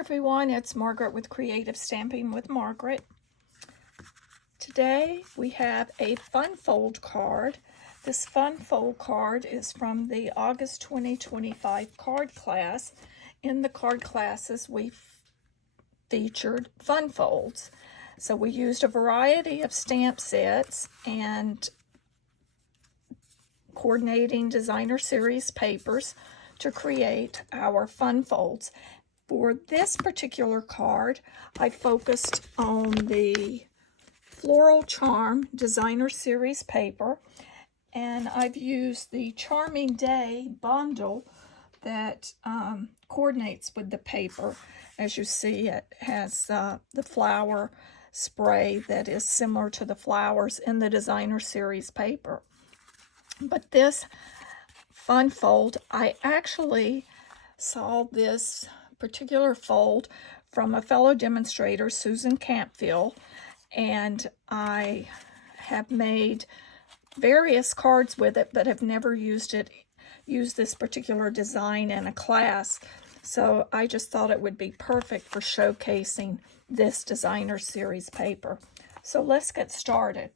everyone, it's Margaret with Creative Stamping with Margaret. Today we have a fun fold card. This fun fold card is from the August 2025 card class. In the card classes we featured fun folds. So we used a variety of stamp sets and coordinating designer series papers to create our fun folds. For this particular card, I focused on the Floral Charm Designer Series paper, and I've used the Charming Day bundle that coordinates with the paper. As you see, it has the flower spray that is similar to the flowers in the Designer Series paper. But this fun fold, I actually saw this particular fold from a fellow demonstrator, Susan Campfield, and I have made various cards with it, but have never used this particular design in a class. So I just thought it would be perfect for showcasing this designer series paper. So let's get started.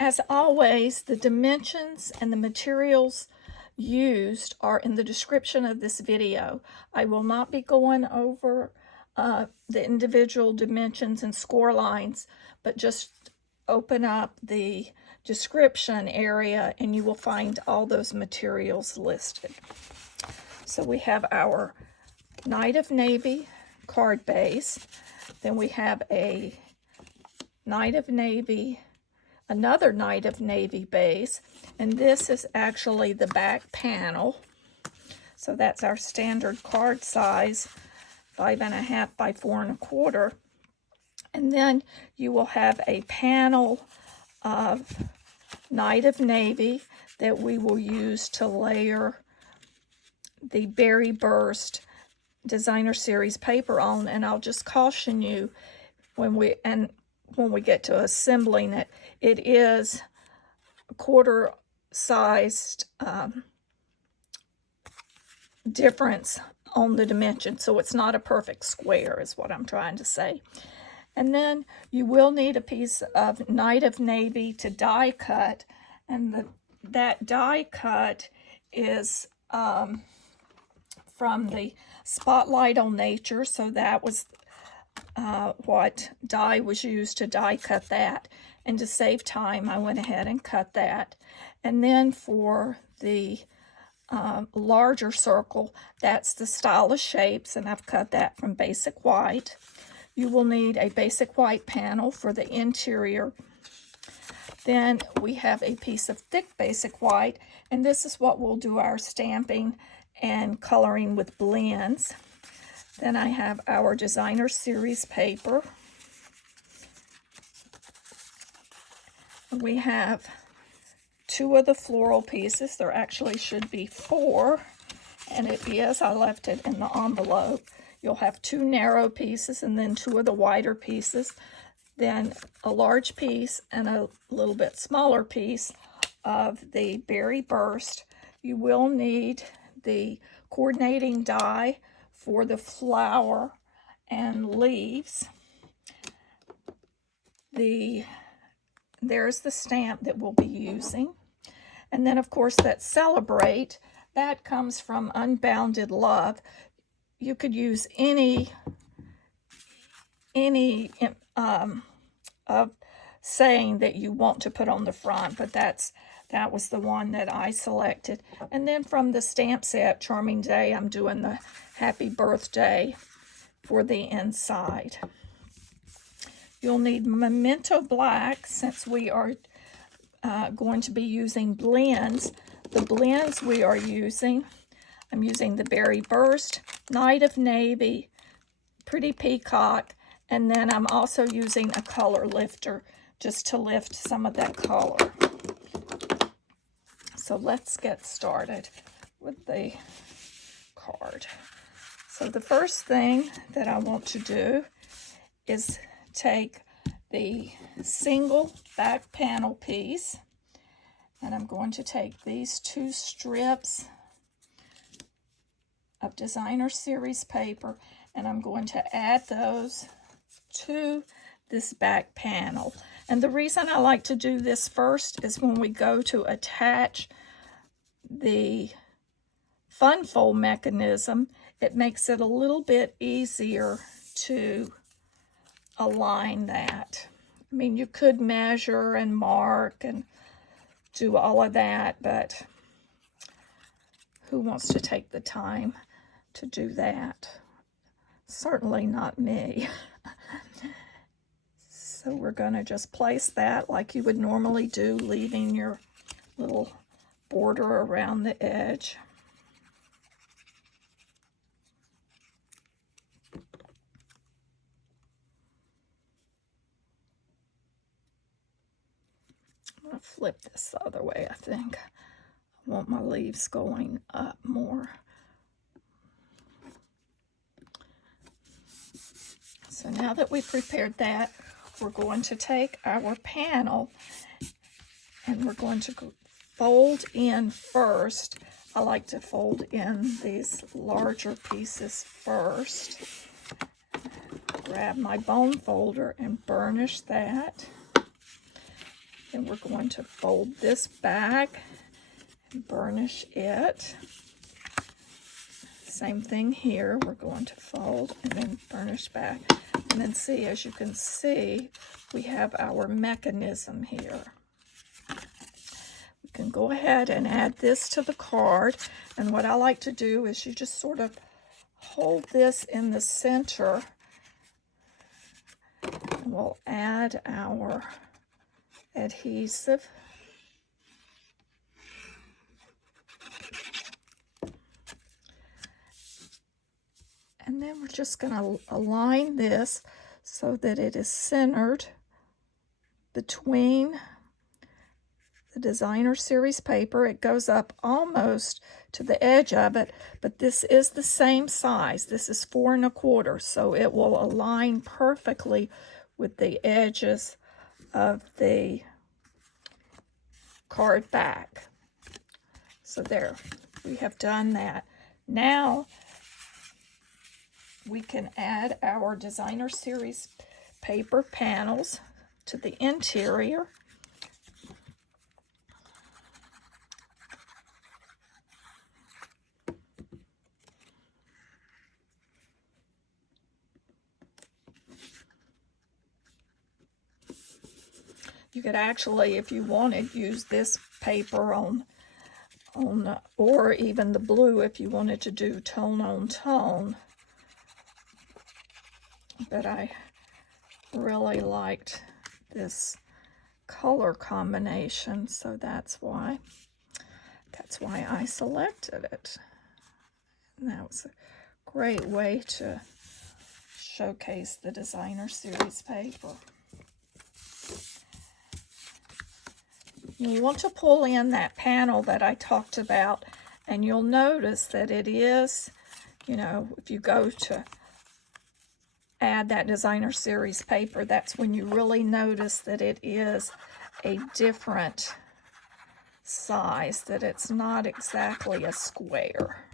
As always, the dimensions and the materials used are in the description of this video. I will not be going over the individual dimensions and score lines, but just open up the description area and you will find all those materials listed. So we have our Night of Navy card base. Then we have a Night of Navy, another Night of Navy base, and this is actually the back panel. So that's our standard card size, 5.5 by 4 1/4. And then you will have a panel of Night of Navy that we will use to layer the Berry Burst Designer Series paper on. And I'll just caution you when we get to assembling it, it is a quarter sized difference on the dimension, so it's not a perfect square is what I'm trying to say. And then you will need a piece of Night of Navy to die cut, and that die cut is from the Spotlight on Nature, so that was what die was used to die cut that. And to save time, I went ahead and cut that. And then for the larger circle, that's the Style of Shapes, and I've cut that from Basic White. You will need a Basic White panel for the interior. Then we have a piece of thick Basic White, and this is what we'll do our stamping and coloring with blends. Then I have our Designer Series paper. We have 2 of the floral pieces. There actually should be 4, and it is. I left it in the envelope. You'll have 2 narrow pieces and then 2 of the wider pieces. Then a large piece and a little bit smaller piece of the Berry Burst. You will need the coordinating die for the flower and leaves. There's the stamp that we'll be using. And then, of course, that Celebrate, that comes from Unbounded Love. You could use any of saying that you want to put on the front, but that was the one that I selected. And then from the stamp set, Charming Day, I'm doing the Happy Birthday for the inside. You'll need Memento Black since we are going to be using blends. The blends we are using, I'm using the Berry Burst, Night of Navy, Pretty Peacock, and then I'm also using a color lifter just to lift some of that color. So let's get started with the card. So the first thing that I want to do is take the single back panel piece, and I'm going to take these 2 strips of designer series paper, and I'm going to add those to this back panel. And the reason I like to do this first is when we go to attach the fun fold mechanism, it makes it a little bit easier to align that. I mean, you could measure and mark and do all of that, but who wants to take the time to do that? Certainly not me. So we're going to just place that like you would normally do, leaving your little border around the edge. I'm going to flip this the other way, I think. I want my leaves going up more. So now that we prepared that, we're going to take our panel and we're going to fold in first. I like to fold in these larger pieces first. Grab my bone folder and burnish that. Then we're going to fold this back and burnish it. Same thing here. We're going to fold and then burnish back. And then see, as you can see, we have our mechanism here. We can go ahead and add this to the card. And what I like to do is you just sort of hold this in the center. And we'll add our adhesive. And then we're just going to align this so that it is centered between the designer series paper. It goes up almost to the edge of it, but this is the same size. This is 4 1/4, so it will align perfectly with the edges of the card back. So there, we have done that. Now we can add our designer series paper panels to the interior. You could actually, if you wanted, use this paper on or even the blue if you wanted to do tone on tone. But I really liked this color combination, so that's why I selected it. And that was a great way to showcase the designer series paper. You want to pull in that panel that I talked about, and you'll notice that it is, you know, if you go to add that designer series paper, that's when you really notice that it is a different size, that it's not exactly a square.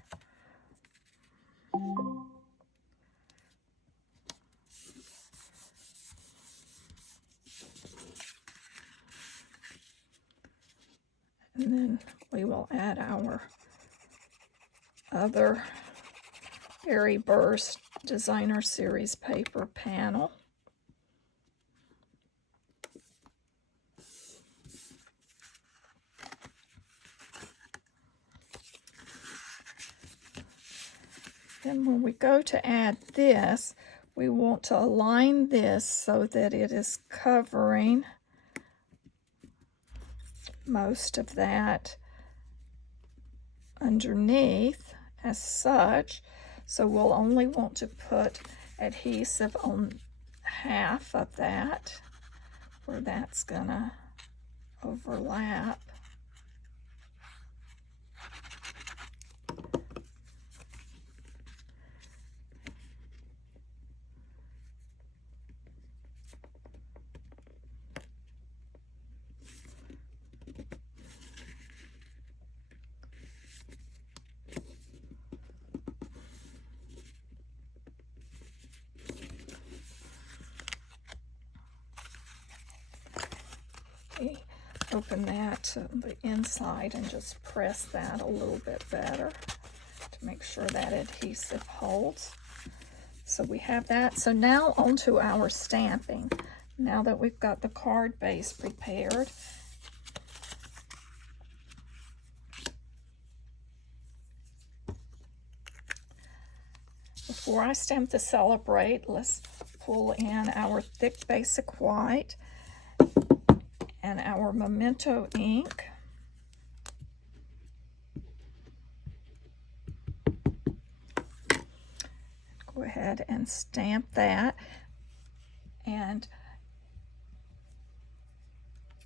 And then we will add our other Berry Burst designer series paper panel. Then when we go to add this, we want to align this so that it is covering most of that underneath as such. So we'll only want to put adhesive on half of that, where that's gonna overlap. open that to the inside and just press that a little bit better to make sure that adhesive holds. So we have that. So now onto our stamping. Now that we've got the card base prepared, before I stamp the Celebrate, let's pull in our thick basic white and our Memento ink. Go ahead and stamp that. And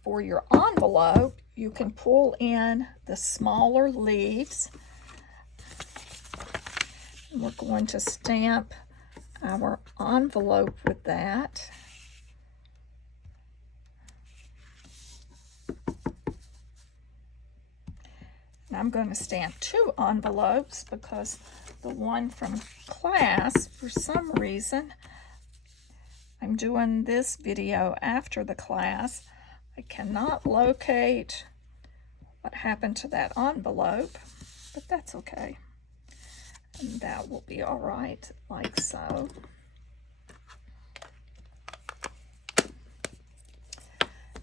for your envelope, you can pull in the smaller leaves. And we're going to stamp our envelope with that. And I'm going to stamp 2 envelopes because the one from class, for some reason, I'm doing this video after the class. I cannot locate what happened to that envelope, but that's okay. And that will be all right, like so.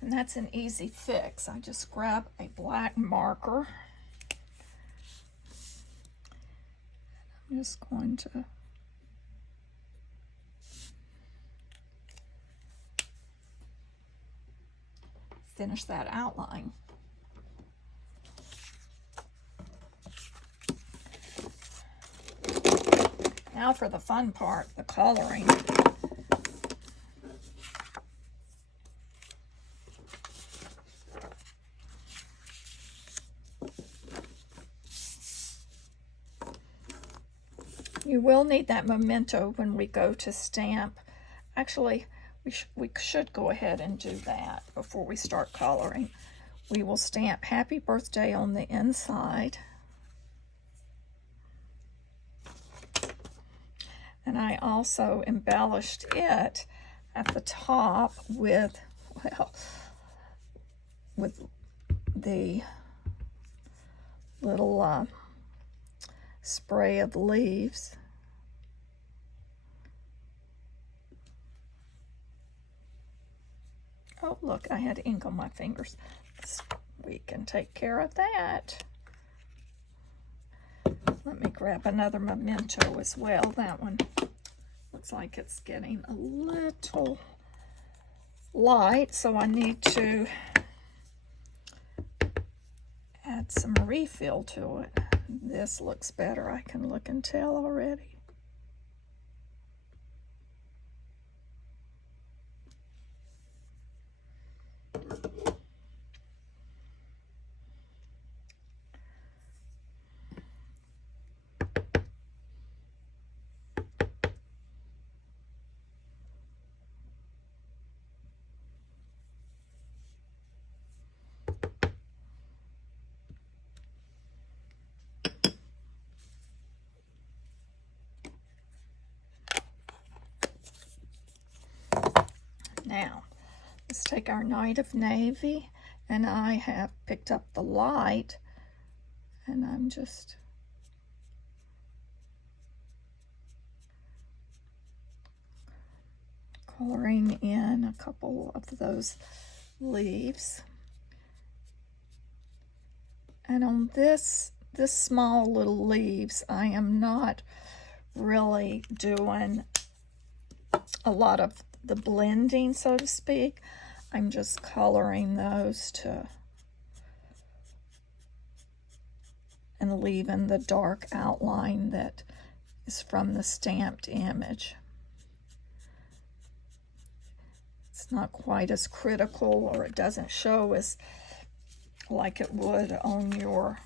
And that's an easy fix. I just grab a black marker. I'm just going to finish that outline. Now for the fun part, the coloring. You will need that Memento when we go to stamp. Actually, we should go ahead and do that before we start coloring. We will stamp Happy Birthday on the inside. And I also embellished it at the top with, well, with the little spray of leaves. Oh, look, I had ink on my fingers. We can take care of that. Let me grab another Memento as well. That one looks like it's getting a little light, so I need to add some refill to it. This looks better. I can look and tell already. Now, let's take our Night of Navy, and I have picked up the light, and I'm just coloring in a couple of those leaves. And on this small little leaves, I am not really doing a lot of the blending, so to speak. I'm just coloring those and leaving the dark outline that is from the stamped image. It's not quite as critical, or it doesn't show as like it would on your,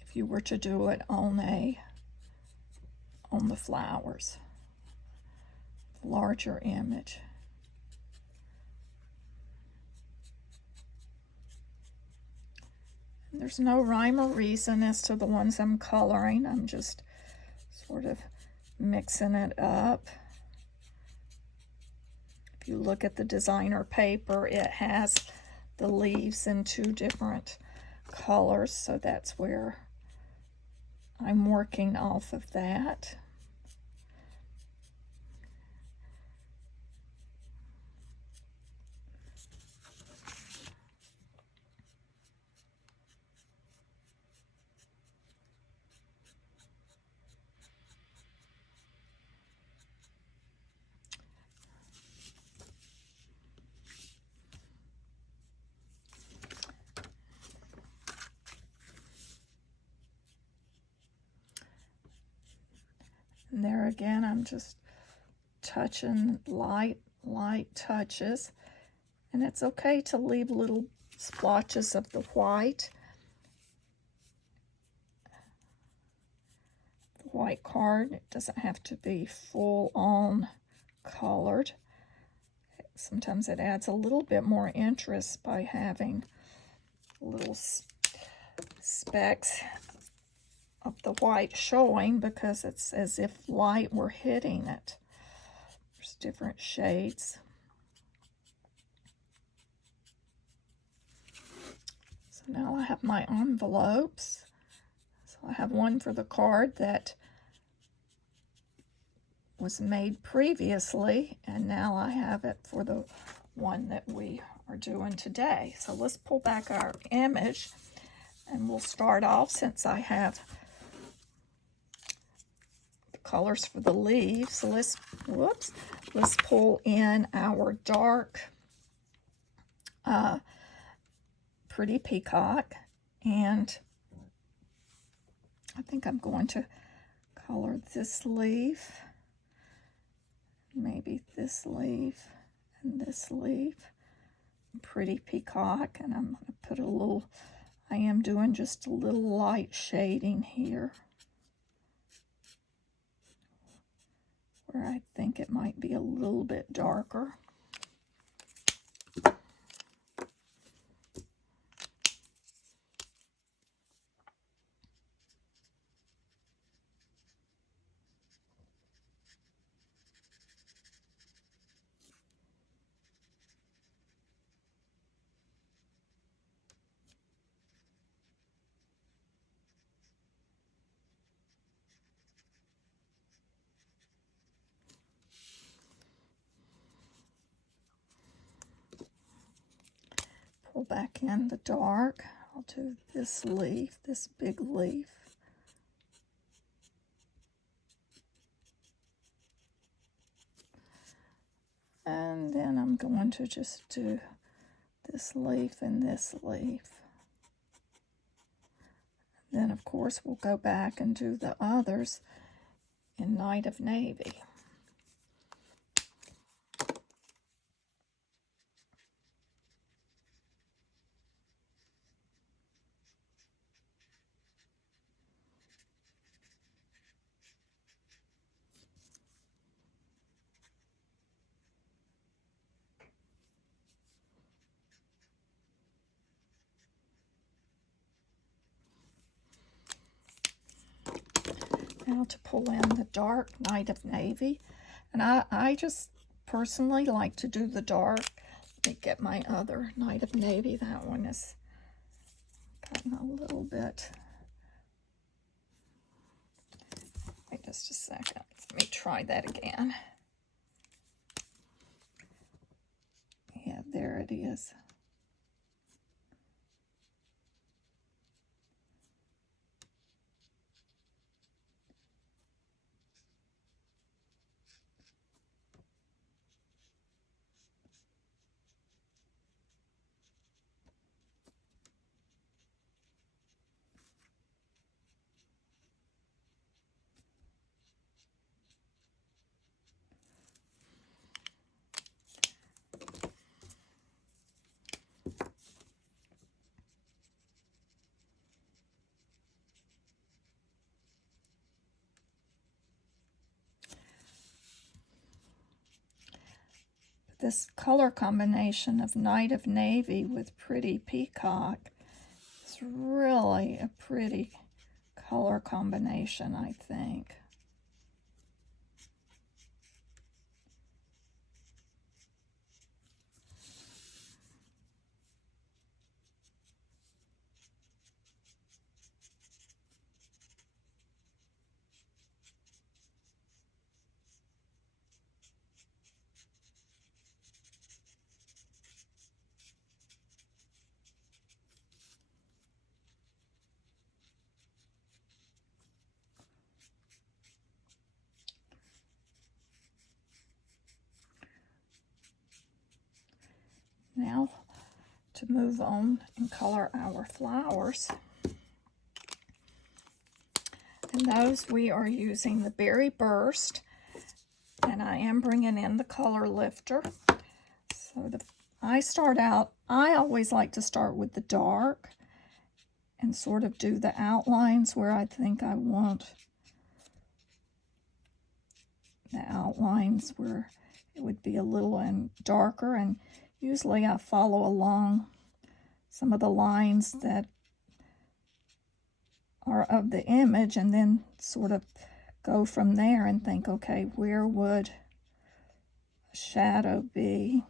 if you were to do it on the flowers. Larger image. And there's no rhyme or reason as to the ones I'm coloring. I'm just sort of mixing it up. If you look at the designer paper, it has the leaves in 2 different colors, so that's where I'm working off of that. And there again, I'm just touching light touches. And it's okay to leave little splotches of the white. The white card, it doesn't have to be full on colored. Sometimes it adds a little bit more interest by having little specks of the white showing, because it's as if light were hitting it. There's different shades. So now I have my envelopes. So I have one for the card that was made previously, and now I have it for the one that we are doing today. So let's pull back our image, and we'll start off, since I have the colors for the leaves. So let's pull in our dark Pretty Peacock, and I think I'm going to color this leaf, maybe this leaf, and this leaf. Pretty Peacock, and I'm going to put a little, I am doing just a little light shading here, where I think it might be a little bit darker. Pull back in the dark. I'll do this leaf, this big leaf. And then I'm going to just do this leaf and this leaf. Then, of course, we'll go back and do the others in Night of Navy. Now to pull in the dark Night of Navy. And I just personally like to do the dark. Let me get my other Night of Navy. That one is gotten a little bit. Wait just a second. Let me try that again. Yeah, there it is. This color combination of Night of Navy with Pretty Peacock is really a pretty color combination, I think. Now to move on and color our flowers. And those we are using the Berry Burst, and I am bringing in the color lifter. So I always like to start with the dark and sort of do the outlines where I think I want the outlines where it would be a little darker, and usually I follow along some of the lines that are of the image and then sort of go from there and think, okay, where would a shadow be?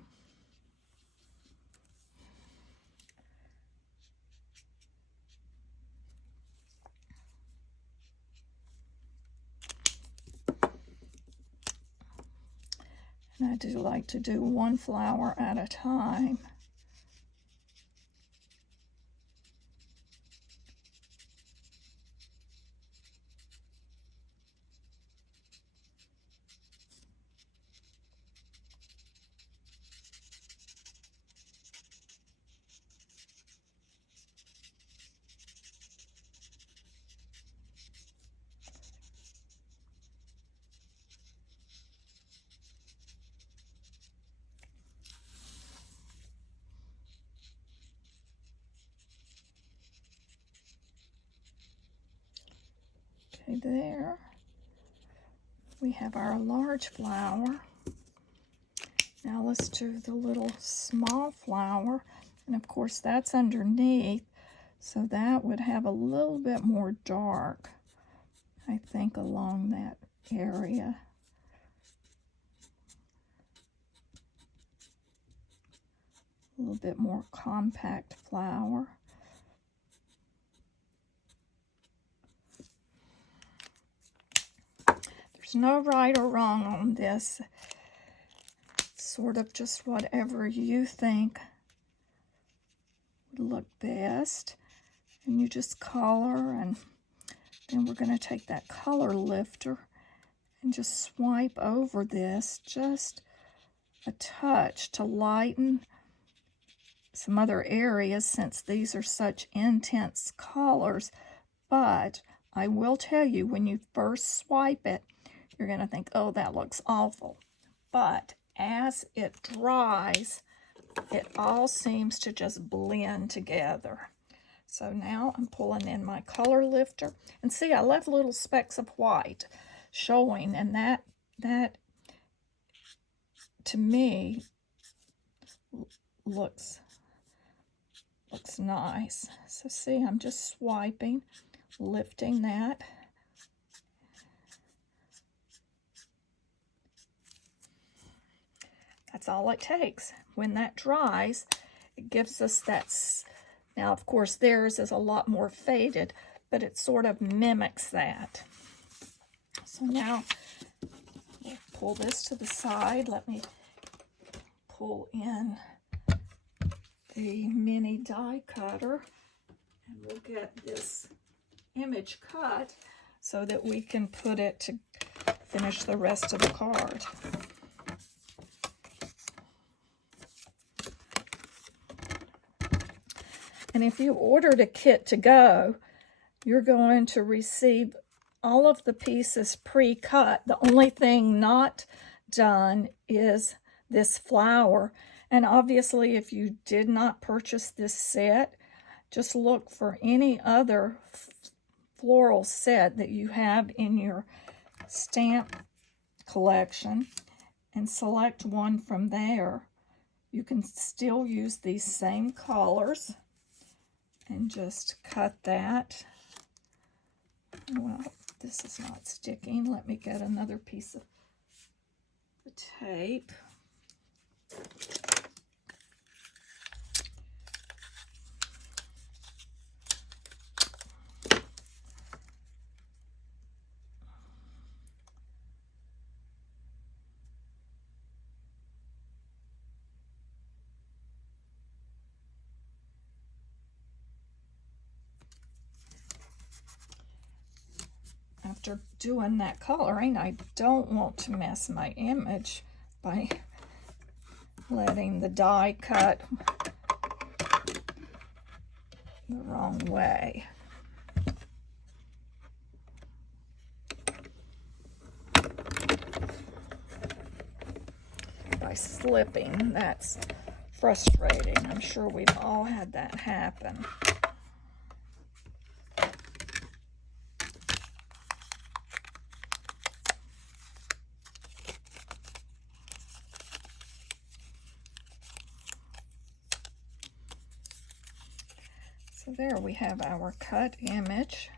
And I do like to do one flower at a time. Okay, there we have our large flower. Now let's do the little small flower, and of course that's underneath, so that would have a little bit more dark, I think, along that area. A little bit more compact flower. There's no right or wrong on this. It's sort of just whatever you think would look best. And you just color, and then we're going to take that color lifter and just swipe over this just a touch to lighten some other areas, since these are such intense colors. But I will tell you, when you first swipe it, you're going to think, oh, that looks awful. But as it dries, it all seems to just blend together. So now I'm pulling in my color lifter. And see, I left little specks of white showing, and that to me looks nice. So see, I'm just swiping, lifting that. That's all it takes. When that dries, it gives us that. Now, of course, theirs is a lot more faded, but it sort of mimics that. So now, we'll pull this to the side. Let me pull in the mini die cutter, and we'll get this image cut so that we can put it to finish the rest of the card. And if you ordered a kit to go, you're going to receive all of the pieces pre-cut. The only thing not done is this flower. And obviously, if you did not purchase this set, just look for any other floral set that you have in your stamp collection and select one from there. You can still use these same colors and just cut that. Well, this is not sticking. Let me get another piece of the tape. After doing that coloring, I don't want to mess my image by letting the die cut the wrong way. By slipping, that's frustrating. I'm sure we've all had that happen. So there we have our cut image.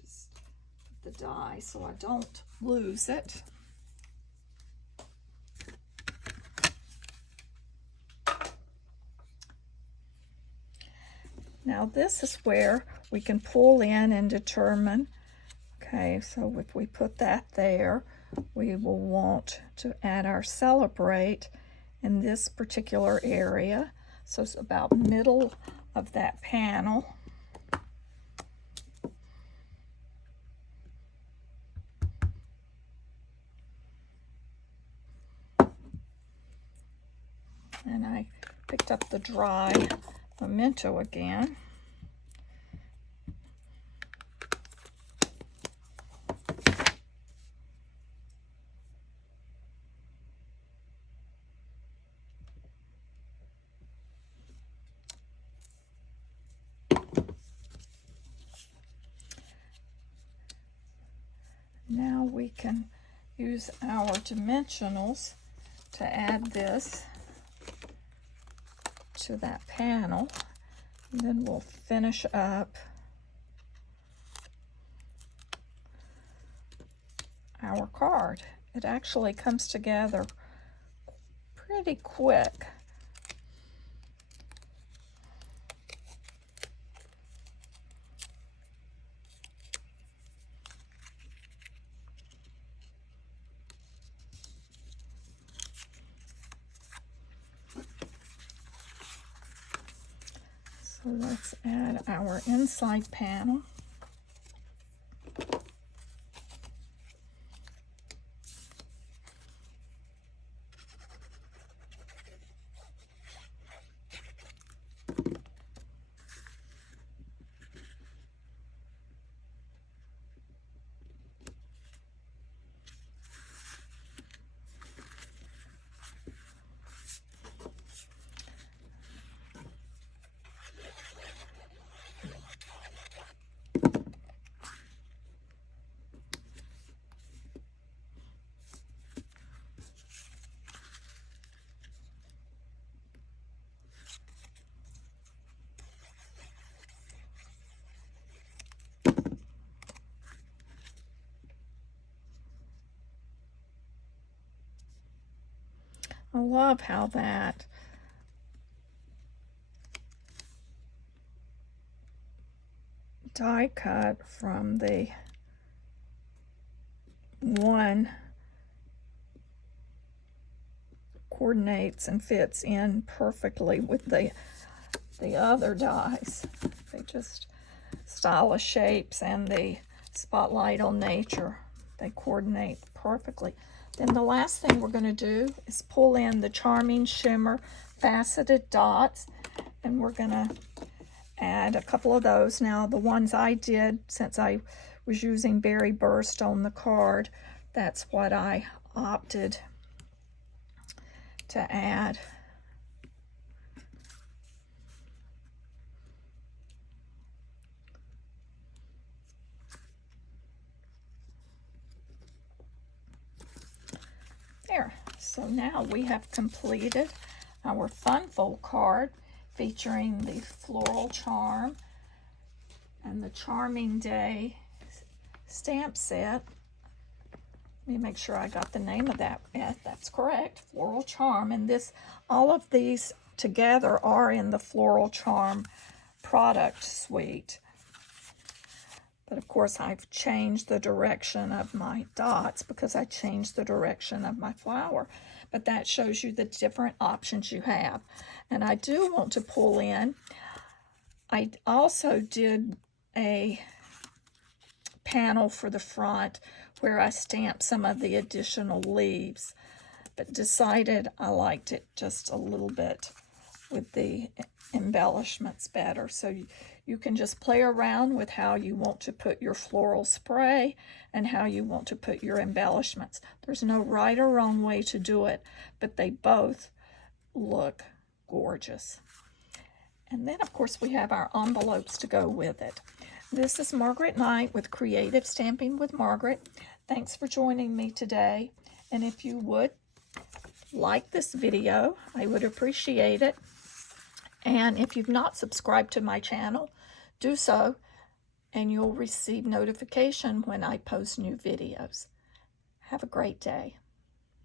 Just put the die so I don't lose it. Now this is where we can pull in and determine, okay, so if we put that there, we will want to add our celebrate in this particular area. So it's about middle of that panel. And I picked up the dry memento again. Now we can use our dimensionals to add this to that panel, and then we'll finish up our card. It actually comes together pretty quick. So let's add our inside panel. I love how that die cut from the one coordinates and fits in perfectly with the other dies. They just stylish shapes and the spotlight on nature, they coordinate perfectly. Then the last thing we're going to do is pull in the Charming Shimmer Faceted Dots, and we're going to add a couple of those. Now the ones I did, since I was using Berry Burst on the card, that's what I opted to add. There. So now we have completed our Fun Fold card featuring the Floral Charm and the Charming Day stamp set. Let me make sure I got the name of that. Yeah, that's correct, Floral Charm. And this, all of these together are in the Floral Charm product suite. But of course I've changed the direction of my dots because I changed the direction of my flower. But that shows you the different options you have. And I do want to pull in, I also did a panel for the front where I stamped some of the additional leaves, but decided I liked it just a little bit with the embellishments better. So you can just play around with how you want to put your floral spray and how you want to put your embellishments. There's no right or wrong way to do it, but they both look gorgeous. And then, of course, we have our envelopes to go with it. This is Margaret Knight with Creative Stamping with Margaret. Thanks for joining me today. And if you would like this video, I would appreciate it. And if you've not subscribed to my channel, do so, and you'll receive notification when I post new videos. Have a great day.